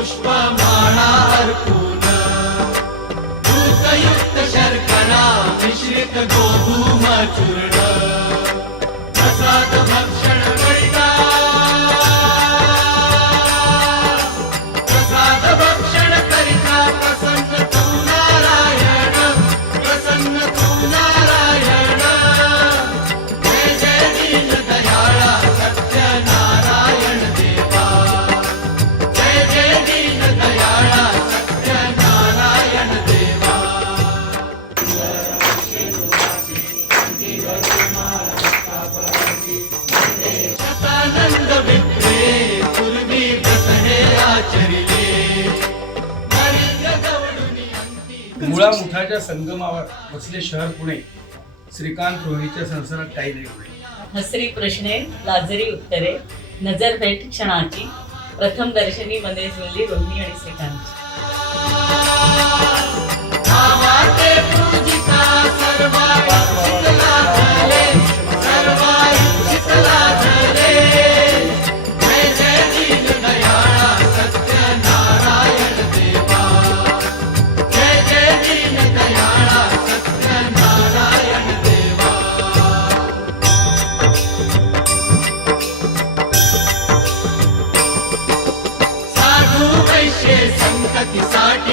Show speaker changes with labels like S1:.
S1: पुष्पमाळा अर्पून दूतयुक्त शर्करा मिश्रित गोधूम चूर्ण. प्रसाद भक्षण करता
S2: मुळा मुठाच्या संगमावर बसले शहर पुणे श्रीकांत रोहिणीच्या संसारात काही नाही पुणे
S3: हसरी प्रश्ने लाजरी उत्तरे नजरभेट क्षणाची प्रथम दर्शनी मध्ये झुलली रोहिणी आणि
S1: श्रीकांतची संततीसाठी